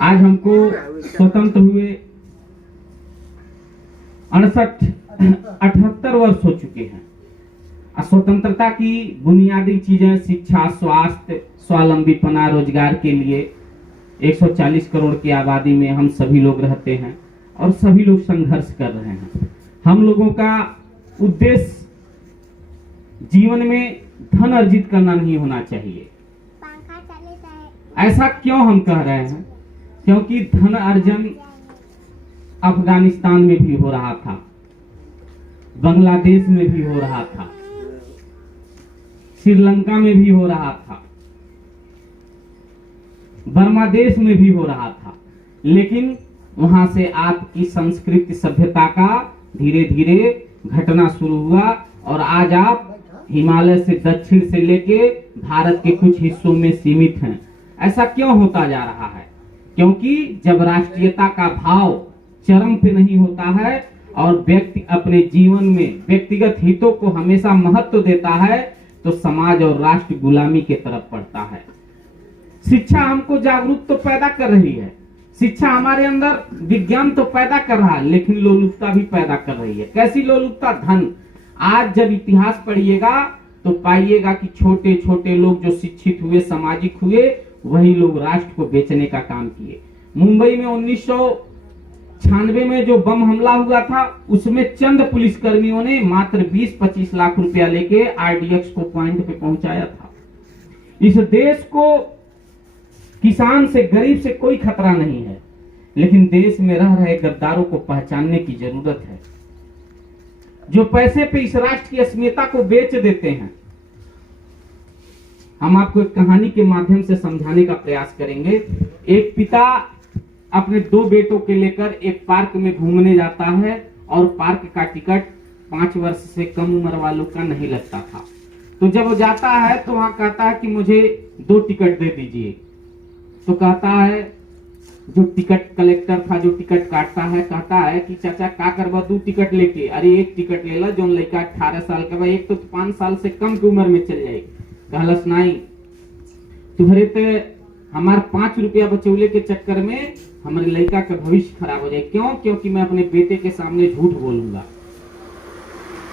आज हमको स्वतंत्र हुए 78 वर्ष हो चुके हैं। स्वतंत्रता की बुनियादी चीजें शिक्षा, स्वास्थ्य, स्वावलंबीपना, रोजगार के लिए 140 करोड़ की आबादी में हम सभी लोग रहते हैं और सभी लोग संघर्ष कर रहे हैं। हम लोगों का उद्देश्य जीवन में धन अर्जित करना नहीं होना चाहिए। ऐसा क्यों हम कह रहे हैं? क्योंकि धन अर्जन अफगानिस्तान में भी हो रहा था, बांग्लादेश में भी हो रहा था, श्रीलंका में भी हो रहा था, बर्मा देश में भी हो रहा था, लेकिन वहां से आपकी संस्कृति सभ्यता का धीरे धीरे घटना शुरू हुआ और आज आप हिमालय से दक्षिण से लेके भारत के कुछ हिस्सों में सीमित हैं। ऐसा क्यों होता जा रहा है? क्योंकि जब राष्ट्रीयता का भाव चरम पे नहीं होता है और व्यक्ति अपने जीवन में व्यक्तिगत हितों को हमेशा महत्व देता है तो समाज और राष्ट्र गुलामी के तरफ बढ़ता है। शिक्षा हमको जागरूक तो पैदा कर रही है, शिक्षा हमारे अंदर विज्ञान तो पैदा कर रहा है, लेकिन लोलुपता भी पैदा कर रही है। कैसी लोलुपता? धन। आज जब इतिहास पढ़िएगा तो पाइएगा कि छोटे छोटे लोग जो शिक्षित हुए, सामाजिक हुए, वही लोग राष्ट्र को बेचने का काम किए। मुंबई में 1996 में जो बम हमला हुआ था उसमें चंद पुलिसकर्मियों ने मात्र 20-25 लाख रुपया लेके आरडीएक्स को पॉइंट पे पहुंचाया था। इस देश को किसान से, गरीब से कोई खतरा नहीं है, लेकिन देश में रह रहे गद्दारों को पहचानने की जरूरत है, जो पैसे पे इस राष्ट्र की अस्मिता को बेच देते हैं। हम आपको एक कहानी के माध्यम से समझाने का प्रयास करेंगे। एक पिता अपने 2 बेटों के लेकर एक पार्क में घूमने जाता है और पार्क का टिकट 5 वर्ष से कम उम्र वालों का नहीं लगता था। तो जब वो जाता है तो वहां कहता है कि मुझे 2 टिकट दे दीजिए। तो कहता है, जो टिकट कलेक्टर था, जो टिकट काटता है, कहता है कि चाचा का करवा 2 टिकट लेके? अरे 1 टिकट ले ला, जो लड़का 18 साल का, एक तो 5 साल से कम की उम्र में चल जाएगी। कहलस नहीं, तुम्हारे तो हमारे 5 रुपया बचौले के चक्कर में हमारे लड़का का भविष्य खराब हो जाए। क्यों? क्योंकि मैं अपने बेटे के सामने झूठ बोलूंगा।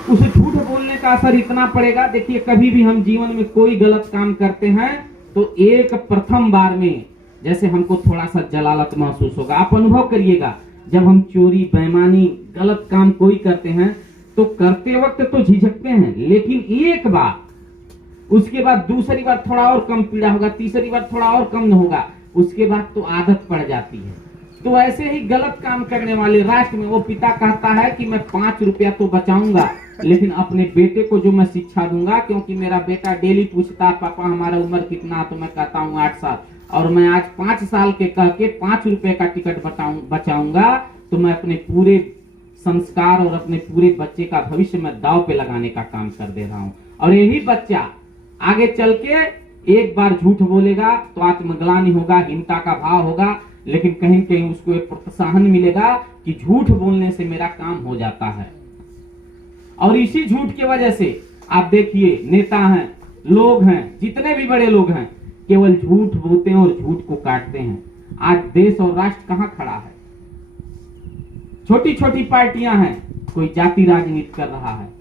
उस झूठ बोलने का असर इतना पड़ेगा। देखिए, कभी भी हम जीवन में कोई गलत काम करते हैं तो एक प्रथम बार में जैसे हमको थोड़ा सा जलालत महसूस होगा। आप अनुभव करिएगा, जब हम चोरी, बेईमानी, गलत काम कोई करते हैं तो करते वक्त तो झिझकते हैं, लेकिन एक बार, उसके बाद दूसरी बार थोड़ा और कम पीड़ा होगा, तीसरी बार थोड़ा और कम होगा, उसके बाद तो आदत पड़ जाती है। तो ऐसे ही गलत काम करने वाले राष्ट्र में वो पिता कहता है कि मैं 5 रुपया तो बचाऊंगा, लेकिन अपने बेटे को जो मैं शिक्षा दूंगा, क्योंकि मेरा बेटा डेली पूछता है पापा हमारा उम्र कितना, तो मैं कहता हूँ 8 साल, और मैं आज 5 साल के कह के 5 रुपए का टिकट बचाऊंगा, तो मैं अपने पूरे संस्कार और अपने पूरे बच्चे का भविष्य में दांव पे लगाने का काम कर दे रहा हूँ। और यही बच्चा आगे चल के एक बार झूठ बोलेगा तो आत्मग्लानि होगा, हिंसा का भाव होगा, लेकिन कहीं कहीं उसको एक प्रोत्साहन मिलेगा कि झूठ बोलने से मेरा काम हो जाता है। और इसी झूठ की वजह से आप देखिए, नेता हैं, लोग हैं, जितने भी बड़े लोग हैं, केवल झूठ बोलते हैं और झूठ को काटते हैं। आज देश और राष्ट्र कहां खड़ा है? छोटी छोटी पार्टियां हैं, कोई जाति राजनीति कर रहा है।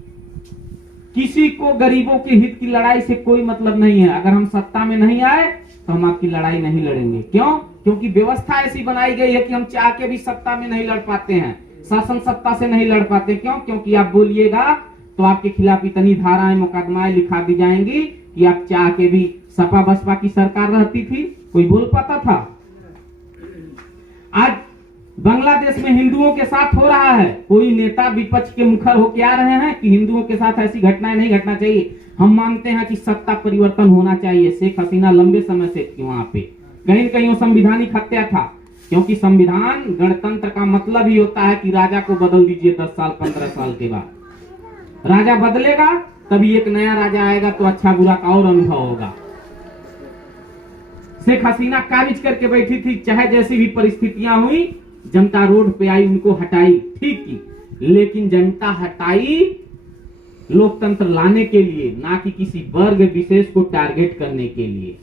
किसी को गरीबों के हित की लड़ाई से कोई मतलब नहीं है। अगर हम सत्ता में नहीं आए तो हम आपकी लड़ाई नहीं लड़ेंगे। क्यों? क्योंकि व्यवस्था ऐसी बनाई गई है कि हम चाह के भी सत्ता में नहीं लड़ पाते हैं, शासन सत्ता से नहीं लड़ पाते। क्यों? क्योंकि आप बोलिएगा तो आपके खिलाफ इतनी धाराएं, मुकदमाएं लिखा दी जाएंगी कि आप चाह के भी, सपा बसपा की सरकार रहती थी, कोई बोल पाता था? आज बांग्लादेश में हिंदुओं के साथ हो रहा है, कोई नेता विपक्ष के मुखर होके आ रहे हैं कि हिंदुओं के साथ ऐसी घटनाएं नहीं घटना चाहिए। हम मानते हैं कि सत्ता परिवर्तन होना चाहिए। शेख हसीना लंबे समय से थी वहां पे, कहीं कहीं वो संविधानिक हत्या था, क्योंकि संविधान, गणतंत्र का मतलब ही होता है कि राजा को बदल दीजिए 10 साल 15 साल के बाद। राजा बदलेगा तभी एक नया राजा आएगा, तो अच्छा बुरा का और अनुभव होगा। शेख हसीना काबिज करके बैठी थी, चाहे जैसी भी परिस्थितियां हुई, जनता रोड पे आई, उनको हटाई, ठीक की, लेकिन जनता हटाई लोकतंत्र लाने के लिए, ना कि किसी वर्ग विशेष को टारगेट करने के लिए।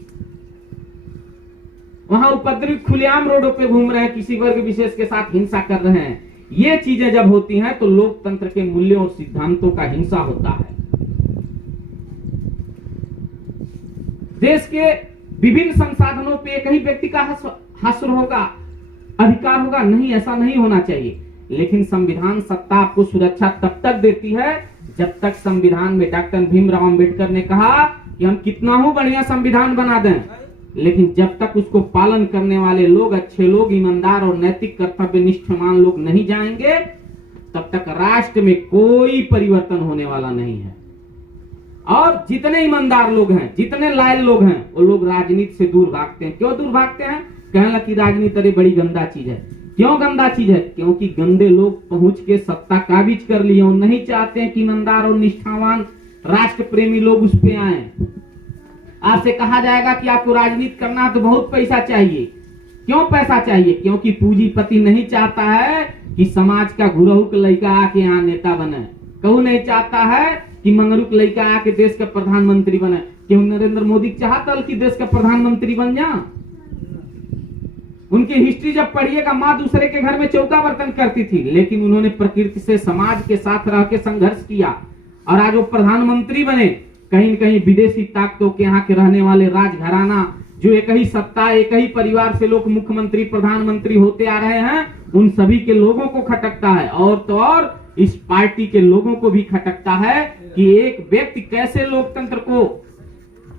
वहां उपद्रवी खुलेआम रोडों पे घूम रहे हैं, किसी वर्ग विशेष के साथ हिंसा कर रहे हैं। ये चीजें जब होती हैं तो लोकतंत्र के मूल्यों और सिद्धांतों का हिंसा होता है। देश के विभिन्न संसाधनों पे एक ही व्यक्ति का हस्र होगा, अधिकार होगा, नहीं, ऐसा नहीं होना चाहिए। लेकिन संविधान सत्ता आपको सुरक्षा तब तक देती है जब तक संविधान में डॉक्टर भीमराव अंबेडकर ने कहा कि हम कितना हो बढ़िया संविधान बना दें, लेकिन जब तक उसको पालन करने वाले लोग, अच्छे लोग, ईमानदार और नैतिक कर्तव्यनिष्ठमान लोग नहीं जाएंगे, तब तक राष्ट्र में कोई परिवर्तन होने वाला नहीं है। और जितने ईमानदार लोग हैं, जितने लायल लोग हैं, वो लोग राजनीति से दूर भागते हैं। क्यों दूर भागते हैं? कहने लगा कि राजनीति अरे बड़ी गंदा चीज है। क्यों गंदा चीज है? क्योंकि गंदे लोग पहुंच के सत्ता काबिज कर लिए और नहीं चाहते हैं कि ईमानदार और निष्ठावान राष्ट्र प्रेमी लोग उस पे आए। आपसे कहा जाएगा कि आपको राजनीति करना तो बहुत पैसा चाहिए। क्यों पैसा चाहिए? क्योंकि पूंजीपति नहीं चाहता है कि समाज का गुरहुक लड़का आके यहाँ नेता बने। कहू नहीं चाहता है कि मंगरुक लड़का आके देश का प्रधानमंत्री बने। क्यों नरेंद्र मोदी चाहता कि देश का प्रधानमंत्री बन जा? उनकी हिस्ट्री जब पढ़िएगा, माँ दूसरे के घर में चौका बर्तन करती थी, लेकिन उन्होंने प्रकृति से, समाज के साथ रह के संघर्ष किया और आज वो प्रधानमंत्री बने। कहीं न कहीं विदेशी ताकतों के यहाँ के रहने वाले राजघराना, जो एक ही सत्ता, एक ही परिवार से लोग मुख्यमंत्री, प्रधानमंत्री होते आ रहे हैं, उन सभी के लोगों को खटकता है। और तो और इस पार्टी के लोगों को भी खटकता है कि एक व्यक्ति कैसे लोकतंत्र को,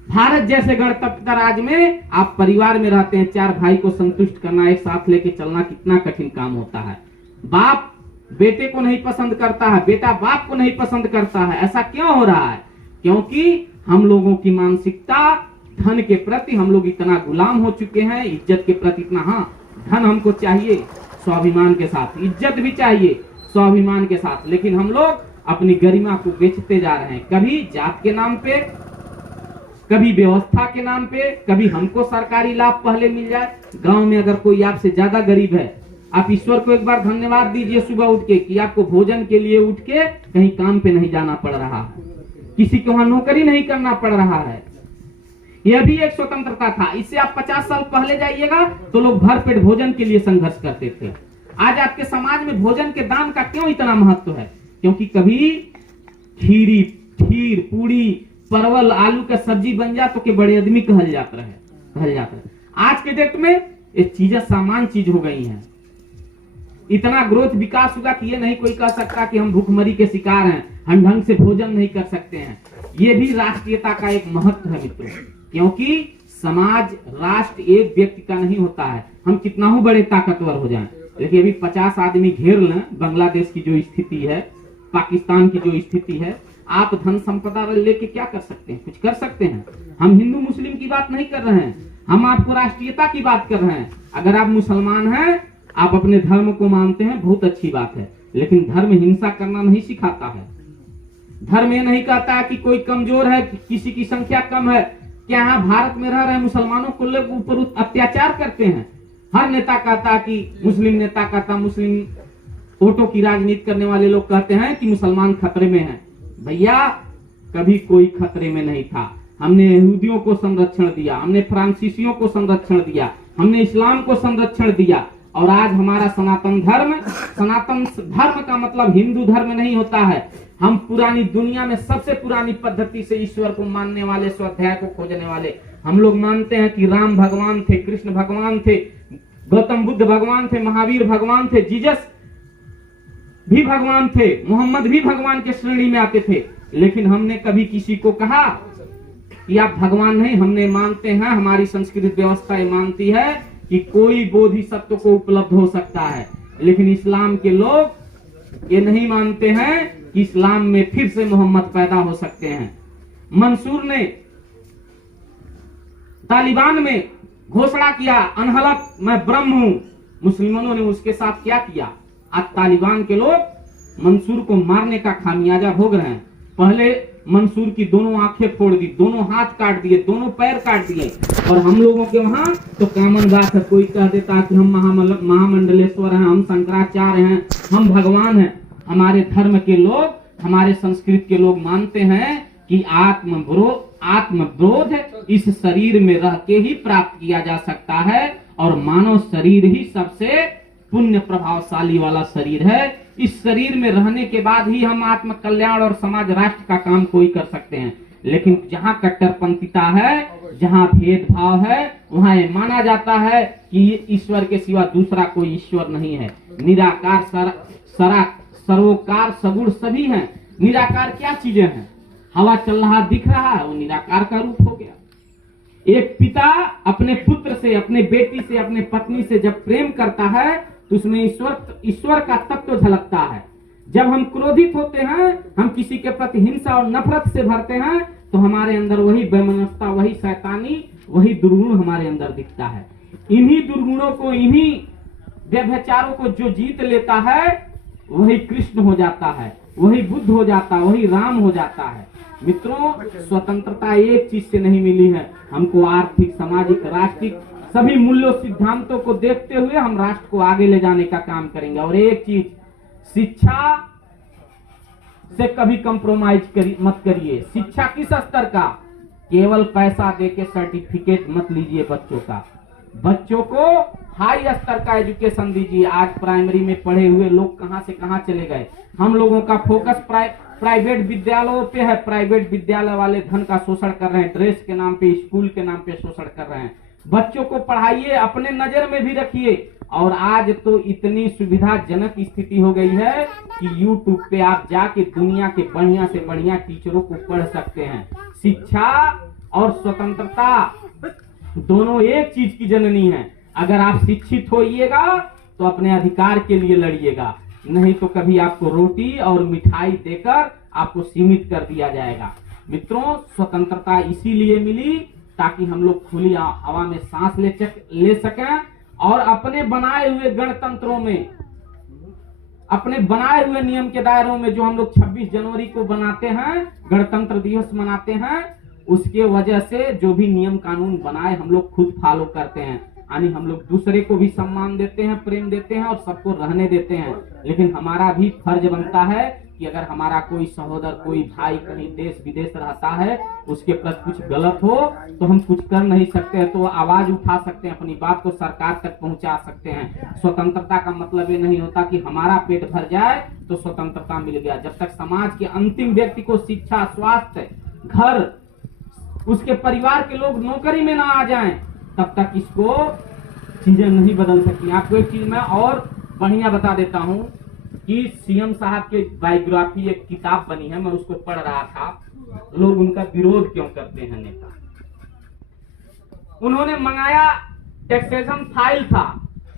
भारत जैसे गणतंत्र राज्य में आप परिवार में रहते हैं, 4 भाई को संतुष्ट करना, एक साथ लेके चलना कितना कठिन काम होता है। बाप बेटे को नहीं पसंद करता है, बेटा बाप को नहीं पसंद करता है। ऐसा क्यों हो रहा है? क्योंकि हम लोगों की मानसिकता धन के प्रति, हम लोग इतना गुलाम हो चुके हैं, इज्जत के प्रति इतना, हाँ धन हमको चाहिए स्वाभिमान के साथ, इज्जत भी चाहिए स्वाभिमान के साथ, लेकिन हम लोग अपनी गरिमा को बेचते जा रहे हैं। कभी जात के नाम पे, कभी व्यवस्था के नाम पे, कभी हमको सरकारी लाभ पहले मिल जाए। गांव में अगर कोई आपसे ज्यादा गरीब है, आप ईश्वर को एक बार धन्यवाद दीजिए सुबह उठ के कि आपको भोजन के लिए उठ के कहीं काम पे नहीं जाना पड़ रहा है, किसी को वहां नौकरी नहीं करना पड़ रहा है। यह भी एक स्वतंत्रता था। इससे आप 50 साल पहले जाइएगा तो लोग भरपेट भोजन के लिए संघर्ष करते थे। आज आपके समाज में भोजन के दान का क्यों इतना महत्व है? क्योंकि कभी खीर, पूड़ी, परवल, आलू का सब्जी बन जा तो के बड़े आदमी कहल जाता है। आज के डेट में ये चीजें सामान्य चीज हो गई हैं। इतना ग्रोथ विकास हुआ कि ये नहीं कोई कह सकता कि हम भूखमरी के शिकार हैं, हम ढंग से भोजन नहीं कर सकते हैं। ये भी राष्ट्रीयता का एक महत्व है मित्रों, क्योंकि समाज, राष्ट्र एक व्यक्ति का नहीं होता है। हम कितना ही बड़े ताकतवर हो जाएं, लेकिन अभी 50 आदमी घेर लें, बांग्लादेश की जो स्थिति है, पाकिस्तान की जो स्थिति है, आप धन संपदा लेके क्या कर सकते हैं? कुछ कर सकते हैं? हम हिंदू मुस्लिम की बात नहीं कर रहे हैं, हम आपको राष्ट्रीयता की बात कर रहे हैं। अगर आप मुसलमान हैं, आप अपने धर्म को मानते हैं, बहुत अच्छी बात है, लेकिन धर्म हिंसा करना नहीं सिखाता है। धर्म ये नहीं कहता कि कोई कमजोर है, किसी की संख्या कम है। क्या यहाँ भारत में रह रहे मुसलमानों को लोग ऊपर अत्याचार करते हैं? हर नेता कहता कि मुस्लिम नेता कहता, मुस्लिम वोटों की राजनीति करने वाले लोग कहते हैं कि मुसलमान खतरे में हैं। भैया, कभी कोई खतरे में नहीं था। हमने यहूदियों को संरक्षण दिया, हमने फ्रांसीसियों को संरक्षण दिया, हमने इस्लाम को संरक्षण दिया, और आज हमारा सनातन धर्म का मतलब हिंदू धर्म नहीं होता है। हम पुरानी दुनिया में सबसे पुरानी पद्धति से ईश्वर को मानने वाले, स्वाध्याय को खोजने वाले। हम लोग मानते हैं कि राम भगवान थे, कृष्ण भगवान थे, गौतम बुद्ध भगवान थे, महावीर भगवान थे, जीसस भी भगवान थे, मोहम्मद भी भगवान के श्रेणी में आते थे। लेकिन हमने कभी किसी को कहा कि आप भगवान नहीं। हमने मानते हैं, हमारी संस्कृत व्यवस्था ये मानती है कि कोई बोधिसत्व को उपलब्ध हो सकता है, लेकिन इस्लाम के लोग ये नहीं मानते हैं कि इस्लाम में फिर से मोहम्मद पैदा हो सकते हैं। मंसूर ने तालिबान में घोषणा किया, अनहलक मैं ब्रह्म हूं। मुसलमानों ने उसके साथ क्या किया? आज तालिबान के लोग मंसूर को मारने का खामियाजा भोग रहे हैं। पहले मंसूर की दोनों आंखें फोड़ दी, दोनों हाथ काट दिए, दोनों पैर काट दिए। और हम लोगों के वहां तो कॉमन बात है, कोई कह देता कि हम महामंडलेश्वर हैं, हम शंकराचार्य हैं, हम भगवान हैं। हमारे धर्म के लोग, हमारे संस्कृत के लोग मानते हैं कि आत्मबोध इस शरीर में रह के ही प्राप्त किया जा सकता है, और मानव शरीर ही सबसे पुण्य प्रभावशाली वाला शरीर है। इस शरीर में रहने के बाद ही हम आत्म कल्याण और समाज राष्ट्र का काम कोई कर सकते हैं। लेकिन जहाँ कट्टरपंथिता है, जहाँ भेदभाव है, वहाँ ये माना जाता है कि ईश्वर के सिवा दूसरा कोई ईश्वर नहीं है। निराकार सर्वोकार सगुण सभी हैं। निराकार क्या चीजें हैं? हवा चल रहा दिख रहा है, वो निराकार का रूप हो गया। एक पिता अपने पुत्र से, अपने बेटी से, अपने पत्नी से जब प्रेम करता है तो उसमें ईश्वर का तत्व झलकता है। जब हम क्रोधित होते हैं, हम किसी के प्रति हिंसा और नफरत से भरते हैं, तो हमारे अंदर वही वैमनस्यता, वही शैतानी, वही दुर्गुण हमारे अंदर दिखता है। इन्हीं दुर्गुणों को, इन्हीं व्यभिचारों को जो जीत लेता है वही कृष्ण हो जाता है, वही बुद्ध हो जाता है, वही राम हो जाता है। मित्रों, स्वतंत्रता एक चीज से नहीं मिली है, हमको आर्थिक, सामाजिक, राष्ट्रिक सभी मूल्यों सिद्धांतों को देखते हुए हम राष्ट्र को आगे ले जाने का काम करेंगे। और एक चीज, शिक्षा से कभी कंप्रोमाइज मत करिए। शिक्षा किस स्तर का? केवल पैसा देके सर्टिफिकेट मत लीजिए बच्चों का। बच्चों को हाई स्तर का एजुकेशन दीजिए। आज प्राइमरी में पढ़े हुए लोग कहां से कहां चले गए। हम लोगों का फोकस प्राइवेट विद्यालयों पे है। प्राइवेट विद्यालय वाले धन का शोषण कर रहे हैं, ड्रेस के नाम पे, स्कूल के नाम पे शोषण कर रहे हैं। बच्चों को पढ़ाइए, अपने नजर में भी रखिए। और आज तो इतनी सुविधाजनक स्थिति हो गई है कि YouTube पे आप जाके दुनिया के बढ़िया से बढ़िया टीचरों को पढ़ सकते हैं। शिक्षा और स्वतंत्रता दोनों एक चीज की जननी है। अगर आप शिक्षित होइएगा तो अपने अधिकार के लिए लड़िएगा, नहीं तो कभी आपको रोटी और मिठाई देकर आपको सीमित कर दिया जाएगा। मित्रों, स्वतंत्रता इसीलिए मिली ताकि हम लोग खुली हवा में सांस ले सकें और अपने बनाए हुए गणतंत्रों में, अपने बनाए हुए नियम के दायरों में, जो हम लोग 26 जनवरी को बनाते हैं, गणतंत्र दिवस मनाते हैं, उसके वजह से जो भी नियम कानून बनाए हम लोग खुद फॉलो करते हैं। यानी हम लोग दूसरे को भी सम्मान देते हैं, प्रेम देते हैं और सबको रहने देते हैं। लेकिन हमारा भी फर्ज बनता है कि अगर हमारा कोई सहोदर, कोई भाई कहीं देश विदेश रहता है, उसके प्रति कुछ गलत हो तो हम कुछ कर नहीं सकते हैं, तो आवाज उठा सकते हैं, अपनी बात को सरकार तक पहुंचा सकते हैं। स्वतंत्रता का मतलब ये नहीं होता कि हमारा पेट भर जाए तो स्वतंत्रता मिल गया। जब तक समाज के अंतिम व्यक्ति को शिक्षा, स्वास्थ्य, घर, उसके परिवार के लोग नौकरी में ना आ जाएं, तब तक इसको चीजें नहीं बदल सकती। आपको एक चीज मैं और बढ़िया बता देता हूं कि सीएम साहब के बायोग्राफी एक किताब बनी है, मैं उसको पढ़ रहा था। लोग उनका विरोध क्यों करते हैं नेता? उन्होंने मंगाया, टैक्सेशन फाइल था,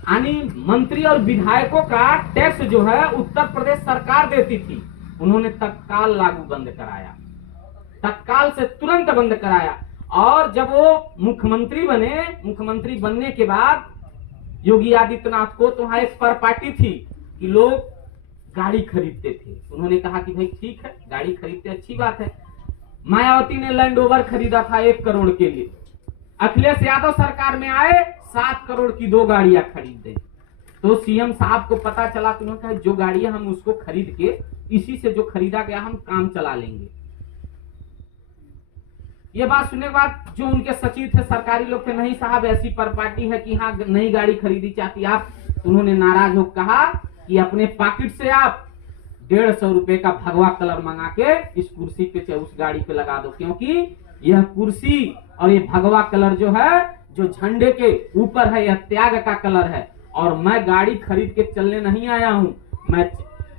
यानी मंत्री और विधायकों का टैक्स जो है उत्तर प्रदेश सरकार देती थी। उन्होंने तत्काल लागू बंद कराया, तत्काल से तुरंत बंद कराया। और जब वो मुख्यमंत्री बने, मुख्यमंत्री बनने के बाद योगी आदित्यनाथ को तो वहां एक परपाटी थी कि लोग गाड़ी खरीदते थे। उन्होंने कहा कि भाई ठीक है, गाड़ी खरीदते अच्छी बात है। मायावती ने लैंड ओवर खरीदा था 1 करोड़ के लिए। अखिलेश यादव सरकार में आए, 7 करोड़ की 2 गाड़ियां खरीद दी। तो सीएम साहब को पता चला, तो उन्होंने कहा जो गाड़ियां हम उसको खरीद के, इसी से जो खरीदा गया हम काम चला लेंगे। ये बात सुनने के बाद जो उनके सचिव थे, सरकारी लोग थे, नहीं साहब ऐसी परपाटी है कि हाँ नई गाड़ी खरीदी चाहती आप। उन्होंने नाराज होकर कहा कि अपने पॉकेट से आप 150 रुपए का भगवा कलर मंगा के इस कुर्सी पे, उस गाड़ी पे लगा दो, क्योंकि यह कुर्सी और ये भगवा कलर जो है, जो झंडे के ऊपर है, यह त्याग का कलर है। और मैं गाड़ी खरीद के चलने नहीं आया हूं, मैं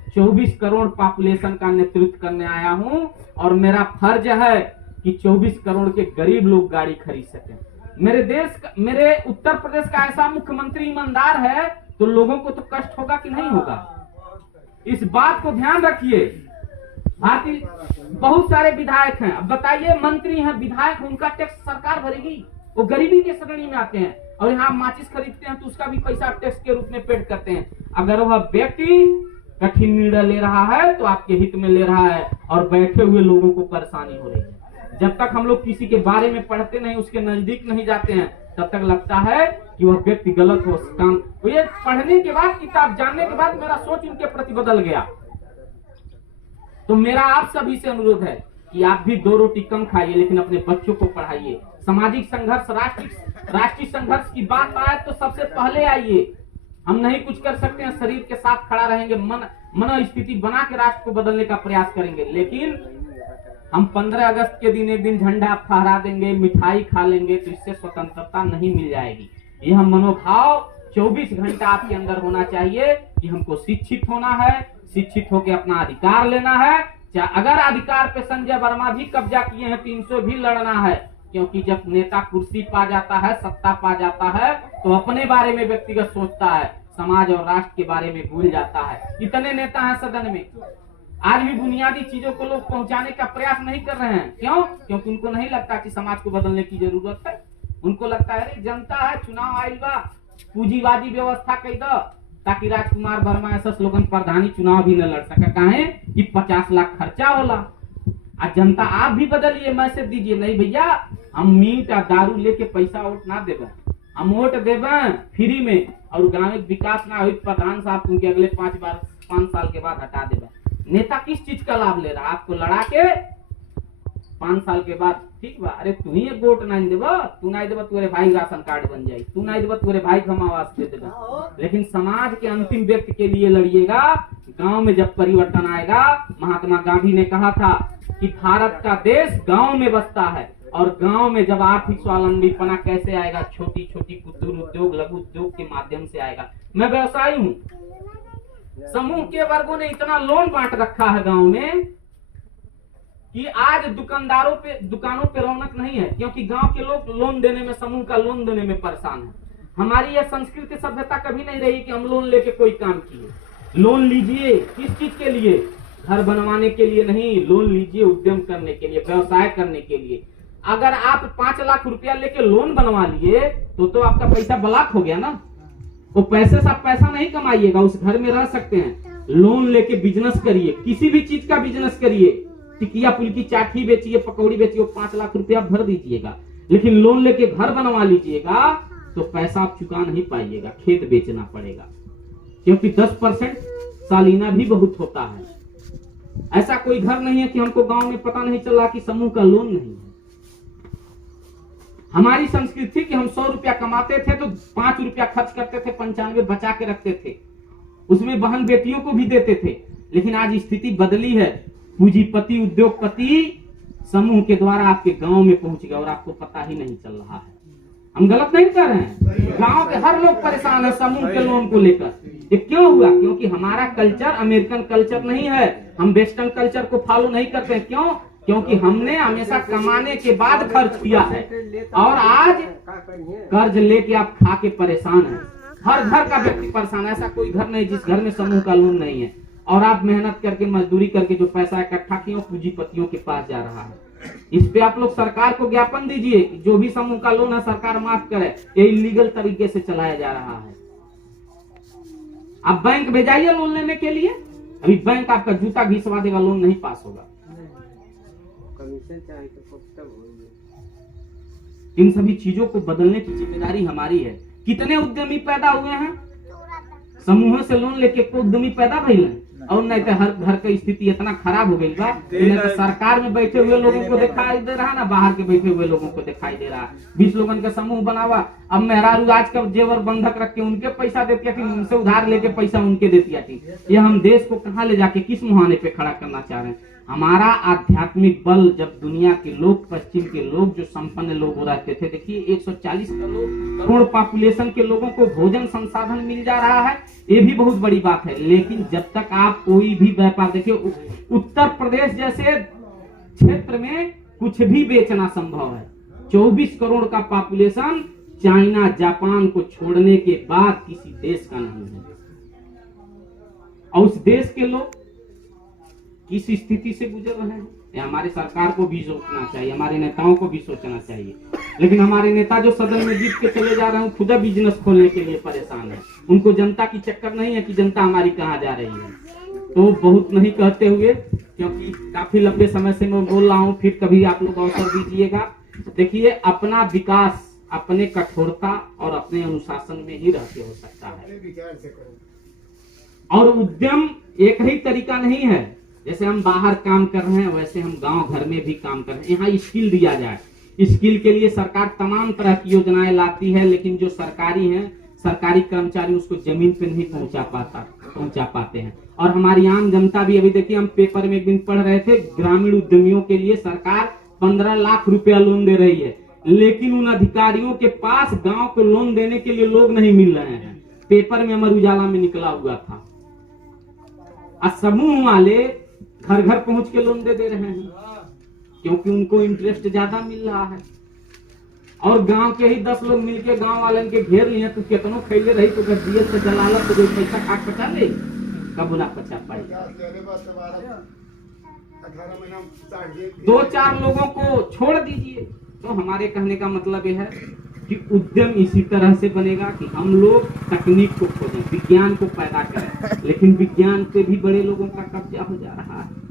24 करोड़ पॉपुलेशन का नेतृत्व करने आया हूं और मेरा फर्ज है कि 24 करोड़ के गरीब लोग गाड़ी खरीद सकें। मेरे देश का, मेरे उत्तर प्रदेश का ऐसा मुख्यमंत्री ईमानदार है तो लोगों को तो कष्ट होगा कि नहीं होगा? इस बात को ध्यान रखिए। भारतीय बहुत सारे विधायक हैं, अब बताइए, मंत्री हैं, विधायक, उनका टैक्स सरकार भरेगी? वो गरीबी के श्रेणी में आते हैं। और यहाँ माचिस खरीदते हैं तो उसका भी पैसा टैक्स के रूप में पेड करते हैं। अगर वह व्यक्ति कठिन निर्णय ले रहा है तो आपके हित में ले रहा है और बैठे हुए लोगों को परेशानी हो रही है। जब तक हम लोग किसी के बारे में पढ़ते नहीं, उसके नजदीक नहीं जाते हैं, तब तक लगता है कि वह व्यक्ति गलत हो काम। तो ये पढ़ने के बाद, किताब जानने के बाद मेरा सोच उनके प्रति बदल गया। तो मेरा आप सभी से अनुरोध है कि कि आप भी 2 रोटी कम खाइए लेकिन अपने बच्चों को पढ़ाइए। सामाजिक संघर्ष, राष्ट्रीय संघर्ष की बात आए तो सबसे पहले आइए। हम नहीं कुछ कर सकते हैं, शरीर के साथ खड़ा रहेंगे, मन स्थिति बना के राष्ट्र को बदलने का प्रयास करेंगे, लेकिन हम 15 अगस्त के दिन एक दिन झंडा फहरा देंगे, मिठाई खा लेंगे तो इससे स्वतंत्रता नहीं मिल जाएगी। यह मनोभाव 24 घंटा आपके अंदर होना चाहिए कि हमको शिक्षित होना है, शिक्षित होकर अपना अधिकार लेना है। अगर अधिकार पे संजय वर्मा भी कब्जा किए हैं 300 भी लड़ना है, क्योंकि जब नेता कुर्सी पा जाता है, सत्ता पा जाता है तो अपने बारे में व्यक्तिगत सोचता है, समाज और राष्ट्र के बारे में भूल जाता है। इतने नेता हैं सदन में, आज भी बुनियादी चीजों को लोग पहुंचाने का प्रयास नहीं कर रहे हैं। क्यों? क्योंकि उनको नहीं लगता कि समाज को बदलने की जरूरत है। उनको लगता है अरे जनता है, चुनाव आइल बा, पूंजीवादी व्यवस्था कई दो ताकि राजकुमार वर्मा ऐसा स्लोगन प्रधानी चुनाव भी न लड़ सके। काहे कि 50 लाख खर्चा होला। आज जनता आप भी बदलिए, मैसेज दीजिए, नहीं भैया हम मीट और दारू लेके पैसा वोट ना देवे, हम वोट देवे फ्री में, और ग्रामीण विकास ना हुई प्रधान साहब उनके अगले 5 साल के बाद हटा देवे। नेता किस चीज का लाभ ले रहा है? आपको लड़ा के 5 साल के बाद ठीक बा, अरे तू ही एक वोट नहीं देबा, तू नहीं देबा तुम्हारे भाई राशन कार्ड बन जाये, तू नहीं देबा तुम्हारे भाई को हम आवास दे देबा। लेकिन समाज के अंतिम व्यक्ति के लिए लड़िएगा। गांव में जब परिवर्तन आएगा, महात्मा गांधी ने कहा था कि भारत का देश गांव में बसता है, और गांव में जब आर्थिक स्वावलंबीपना कैसे आएगा? छोटी छोटी कुटीर उद्योग, लघु उद्योग के माध्यम से आएगा। मैं व्यवसायी हूँ, समूह के वर्गों ने इतना लोन बांट रखा है गांव में कि आज दुकानों पे रौनक नहीं है, क्योंकि गांव के लोग लोन देने में, समूह का लोन देने में परेशान है। हमारी यह संस्कृति सभ्यता कभी नहीं रही कि हम लोन लेके कोई काम किए। लोन लीजिए किस चीज के लिए? घर बनवाने के लिए नहीं, लोन लीजिए उद्यम करने के लिए, व्यवसाय करने के लिए। अगर आप 5 लाख रुपया लेके लोन बनवा लिए तो आपका पैसा ब्लॉक हो गया ना। वो पैसे से आप पैसा नहीं कमाइएगा, उस घर में रह सकते हैं। लोन लेके बिजनेस करिए, किसी भी चीज का बिजनेस करिए, टिकिया फुल्की चाट ही बेचिए, पकौड़ी बेचिए, 5 लाख रुपया भर दीजिएगा। लेकिन लोन लेके घर बनवा लीजिएगा तो पैसा आप चुका नहीं पाइएगा, खेत बेचना पड़ेगा, क्योंकि 10% सालाना भी बहुत होता है। ऐसा कोई घर नहीं है कि हमको गांव में पता नहीं चला कि समूह का लोन नहीं है। हमारी संस्कृति कि हम 100 रुपया कमाते थे तो 5 रुपया खर्च करते थे, 95 बचा के रखते थे, उसमें बहन बेटियों को भी देते थे। लेकिन आज स्थिति बदली है, पूंजीपति उद्योगपति समूह के द्वारा आपके गांव में पहुंच गया और आपको पता ही नहीं चल रहा है। हम गलत नहीं कर रहे हैं, गांव के हर लोग परेशान है समूह के लोन को लेकर। ये क्यों हुआ? क्योंकि हमारा कल्चर अमेरिकन कल्चर नहीं है, हम वेस्टर्न कल्चर को फॉलो नहीं करते हैं। क्यों? क्योंकि हमने हमेशा कमाने के बाद खर्च किया है, और आज कर्ज लेके आप खा के परेशान हैं। हर घर का व्यक्ति परेशान है, ऐसा कोई घर नहीं जिस घर में समूह का लोन नहीं है। और आप मेहनत करके, मजदूरी करके जो पैसा इकट्ठा किए पूंजीपतियों के पास जा रहा है। इस पे आप लोग सरकार को ज्ञापन दीजिए, जो भी समूह का लोन है सरकार माफ करे, ये इलीगल तरीके से चलाया जा रहा है। आप बैंक भेजाइए लोन लेने के लिए, अभी बैंक आपका जूता घिसवा देगा, लोन नहीं पास होगा। इन सभी चीजों को बदलने की जिम्मेदारी हमारी है। कितने उद्यमी पैदा हुए हैं समूह से लोन लेके? कोई उद्यमी पैदा भइल है? और नहीं तो हर घर की स्थिति इतना खराब हो गई बा, नहीं तो सरकार में बैठे हुए लोगों को दिखाई दे रहा है ना, बाहर के बैठे हुए लोगों को दिखाई दे रहा है। 20 लोगों का समूह बनावा, अब मेहरारू आज का जेवर बंधक रख के उनके पैसा देती थी, उनसे उधार लेके पैसा उनके देती थी। ये हम देश को कहाँ ले जाके किस मुहाने पे खड़ा करना चाह रहे हैं? हमारा आध्यात्मिक बल, जब दुनिया के लोग, पश्चिम के लोग जो संपन्न लोग रहते थे, देखिए 140 करोड़ पॉपुलेशन के लोगों को भोजन संसाधन मिल जा रहा है, ये भी बहुत बड़ी बात है। लेकिन जब तक आप कोई भी व्यापार, देखिए उत्तर प्रदेश जैसे क्षेत्र में कुछ भी बेचना संभव है। 24 करोड़ का पॉपुलेशन चाइना, जापान को छोड़ने के बाद किसी देश का नहीं है। और उस देश के लोग किस स्थिति से गुजर रहे हैं, ये हमारे सरकार को भी सोचना चाहिए, हमारे नेताओं को भी सोचना चाहिए। लेकिन हमारे नेता जो सदन में जीत के चले जा रहे हैं, खुद बिजनेस खोलने के लिए परेशान है। उनको जनता की चक्कर नहीं है कि जनता हमारी कहाँ जा रही है। तो बहुत नहीं कहते हुए, क्योंकि काफी लंबे समय से मैं बोल रहा हूँ, फिर कभी आप लोग अवसर दीजिएगा। देखिए, अपना विकास अपने कठोरता और अपने अनुशासन में ही रहते हो सकता है। और उद्यम एक ही तरीका नहीं है, जैसे हम बाहर काम कर रहे हैं वैसे हम गांव घर में भी काम कर रहे हैं। यहाँ स्किल दिया जाए, स्किल के लिए सरकार तमाम तरह की योजनाएं लाती है, लेकिन जो सरकारी हैं, सरकारी कर्मचारी उसको जमीन पे नहीं पहुंचा पाते हैं। और हमारी आम जनता भी, अभी देखिए हम पेपर में एक दिन पढ़ रहे थे, ग्रामीण उद्यमियों के लिए सरकार 15 लाख रुपया लोन दे रही है, लेकिन उन अधिकारियों के पास गांव को लोन देने के लिए लोग नहीं मिल रहे हैं। पेपर में अमर उजाला में निकला हुआ था। समूह वाले घर घर पहुंच के लोन दे रहे हैं, क्योंकि उनको इंटरेस्ट ज्यादा मिल रहा है। और गांव के ही 10 लोग मिलके गांव वाले के घेर लिए तो कितनों खैले रही तो दियल से जलालत तो कोई पैसा खाट पचा ले, कब बोला पचा पाई। 2-4 लोगों को छोड़ दीजिए। तो हमारे कहने का मतलब यह है कि उद्यम इसी तरह से बनेगा कि हम लोग तकनीक को खोजें, विज्ञान को पैदा करें, लेकिन विज्ञान से भी बड़े लोगों का कब्जा हो जा रहा है।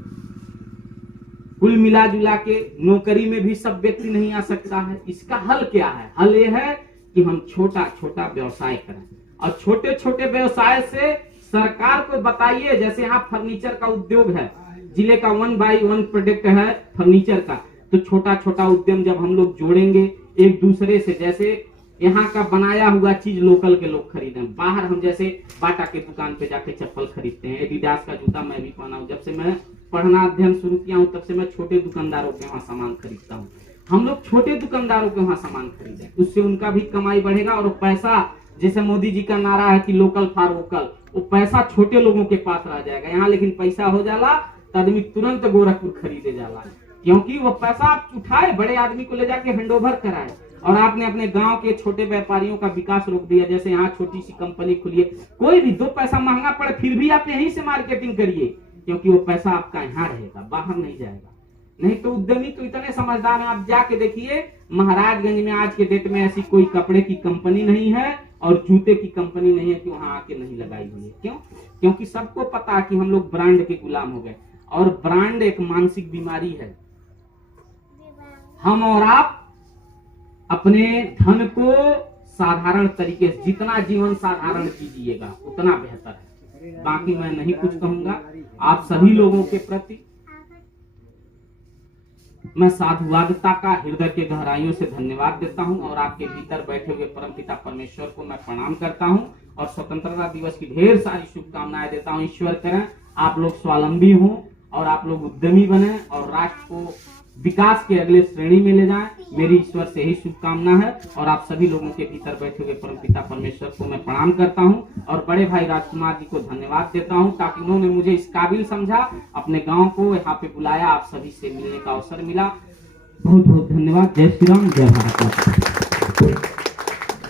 कुल मिला जुला के नौकरी में भी सब व्यक्ति नहीं आ सकता है। इसका हल क्या है? हल ये है कि हम छोटा छोटा व्यवसाय करें, और छोटे छोटे व्यवसाय से सरकार को बताइए। जैसे यहाँ फर्नीचर का उद्योग है, जिले का 1 by 1 प्रोडक्ट है फर्नीचर का, तो छोटा छोटा उद्यम जब हम लोग जोड़ेंगे एक दूसरे से, जैसे यहाँ का बनाया हुआ चीज लोकल के लोग खरीदें। बाहर हम जैसे बाटा के दुकान पे जाके चप्पल खरीदते हैं, एडिडास का जूता मैं भी पहना हूँ। जब से मैं पढ़ना अध्ययन शुरू किया हूँ तब से मैं छोटे दुकानदारों के वहाँ सामान खरीदता हूँ। हम लोग छोटे दुकानदारों के वहाँ सामान खरीदें, उससे उनका भी कमाई बढ़ेगा। और पैसा, जैसे मोदी जी का नारा है कि लोकल फॉर वोकल, वो पैसा छोटे लोगों के पास रह जाएगा। यहाँ लेकिन पैसा हो जाला तो आदमी तुरंत गोरखपुर खरीदे जाला, क्योंकि वो पैसा आप उठाए बड़े आदमी को ले जाके हैंडओवर कराए। और आपने अपने गांव के छोटे व्यापारियों का विकास रोक दिया। जैसे यहाँ छोटी सी कंपनी खुली है, कोई भी 2 पैसा महंगा पड़े फिर भी आप यहीं से मार्केटिंग करिए, क्योंकि वो पैसा आपका यहाँ रहेगा, बाहर नहीं जाएगा। नहीं तो उद्यमी तो इतने समझदार हैं, आप जाके देखिए महाराजगंज में आज के डेट में ऐसी कोई कपड़े की कंपनी नहीं है और जूते की कंपनी नहीं है कि वहां आके नहीं लगाई हुई है। क्यों? क्योंकि सबको पता कि हम लोग ब्रांड के गुलाम हो गए, और ब्रांड एक मानसिक बीमारी है। हम और आप अपने धन को साधारण तरीके से, जितना जीवन साधारण कीजिएगा उतना बेहतर है। बाकी मैं नहीं कुछ कहूंगा। आप सभी लोगों के प्रति मैं साधुवादता का हृदय के गहराइयों से धन्यवाद देता हूं, और आपके भीतर बैठे हुए परमपिता परमेश्वर को मैं प्रणाम करता हूं, और स्वतंत्रता दिवस की ढेर सारी शुभकामनाएं देता हूं। ईश्वर करें आप लोग स्वावलंबी हों और आप लोग उद्यमी बने और राष्ट्र को विकास के अगले श्रेणी में ले जाएं। मेरी ईश्वर से यही शुभकामना है, और आप सभी लोगों के भीतर बैठे हुए परमपिता परमेश्वर को मैं प्रणाम करता हूं, और बड़े भाई राजकुमार जी को धन्यवाद देता हूं, ताकि उन्होंने मुझे इस काबिल समझा, अपने गांव को यहाँ पे बुलाया, आप सभी से मिलने का अवसर मिला। बहुत बहुत धन्यवाद। जय श्री राम, जय भारत माता।